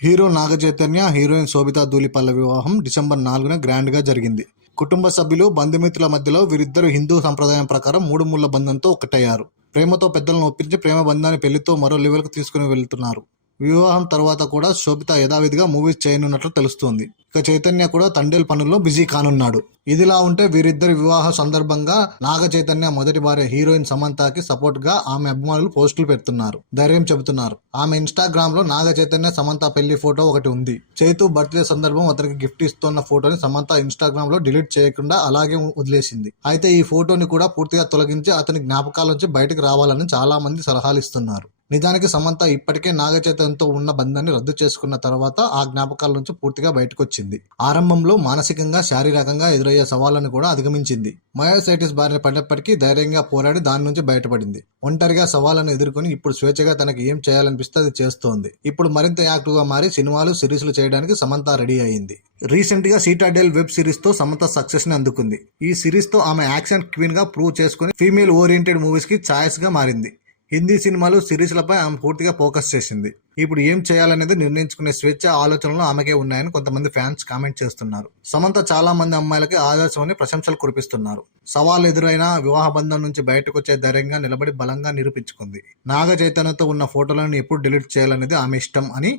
Hero Naga Chaitanya, heroine Sobhita Dhulipalla వివాహం December 4న గ్రాండ్గా జరిగింది. కుటుంబ సభ్యులు, బంధుమిత్రుల మధ్యలో వీరిద్దరూ హిందూ సంప్రదాయం ప్రకారం 3 ముళ్ల బంధంతో ఒక్కటయ్యారు. ప్రేమతో పెద్దలను ఒప్పించి ప్రేమ బంధాన్ని పెళ్లితో మరో లెవెల్కు తీసుకుని వెళ్తున్నారు. వివాహం తర్వాత కూడా శోభిత యథావిధిగా మూవీస్ చేయనున్నట్లు తెలుస్తోంది. ఇక చైతన్య కూడా తండేల్ పనుల్లో బిజీ కానున్నాడు. ఇదిలా ఉంటే వీరిద్దరి వివాహ సందర్భంగా నాగ చైతన్య మొదటి భార్య హీరోయిన్ సమంతకి సపోర్ట్ గా ఆమె అభిమానులు పోస్టులు పెడుతున్నారు, ధైర్యం చెబుతున్నారు. ఆమె ఇన్స్టాగ్రామ్ లో నాగ చైతన్య సమంత పెళ్లి ఫోటో ఒకటి ఉంది. చైతు బర్త్డే సందర్భం అతనికి గిఫ్ట్ ఇస్తున్న ఫోటోని సమంత ఇన్స్టాగ్రామ్ లో డిలీట్ చేయకుండా అలాగే వదిలేసింది. అయితే ఈ ఫోటోని కూడా పూర్తిగా తొలగించి అతని జ్ఞాపకాల నుంచి బయటకు రావాలని చాలా మంది సలహాలు ఇస్తున్నారు. నిజానికి సమంత ఇప్పటికే నాగ చైతన్యతో ఉన్న బంధాన్ని రద్దు చేసుకున్న తర్వాత ఆ జ్ఞాపకాల నుంచి పూర్తిగా బయటకు వచ్చింది. ఆరంభంలో మానసికంగా, శారీరకంగా ఎదురయ్యే సవాళ్లను కూడా అధిగమించింది. మయోసైటిస్ బారిన పడినప్పటికీ ధైర్యంగా పోరాడి దాని నుంచి బయటపడింది. ఒంటరిగా సవాళ్లను ఎదుర్కొని ఇప్పుడు స్వేచ్ఛగా తనకి ఏం చేయాలనిపిస్తే అది చేస్తోంది. ఇప్పుడు మరింత యాక్టివ్ గా మారి సినిమాలు, సిరీస్లు చేయడానికి సమంత రెడీ అయింది. రీసెంట్ గా సీటాడేల్ వెబ్ సిరీస్ తో సమంత సక్సెస్ ని అందుకుంది. ఈ సిరీస్ తో ఆమె యాక్షన్ క్వీన్ గా ప్రూవ్ చేసుకుని ఫీమేల్ ఓరియంటెడ్ మూవీస్ కి ఛాయిస్ గా మారింది. హిందీ సినిమాలు, సిరీస్లపై ఆమె పూర్తిగా ఫోకస్ చేసింది. ఇప్పుడు ఏం చేయాలనేది నిర్ణయించుకునే స్వేచ్ఛ, ఆలోచనలు ఆమెకే ఉన్నాయని కొంతమంది ఫ్యాన్స్ కామెంట్ చేస్తున్నారు. సమంత చాలా మంది అమ్మాయిలకి ఆదర్శమని ప్రశంసలు కురిపిస్తున్నారు. సవాల్ ఎదురైనా వివాహ బంధం నుంచి బయటకు వచ్చే ధైర్యంగా నిలబడి బలంగా నిరూపించుకుంది. నాగ చైతన్యతో ఉన్న ఫోటోలను ఎప్పుడు డిలీట్ చేయాలనేది ఆమె ఇష్టం అని,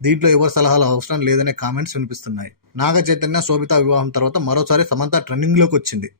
దీంట్లో ఎవరి సలహాలు అవసరం లేదనే కామెంట్స్ వినిపిస్తున్నాయి. నాగ చైతన్య, శోభిత వివాహం తర్వాత మరోసారి సమంత ట్రెండింగ్ లోకి వచ్చింది.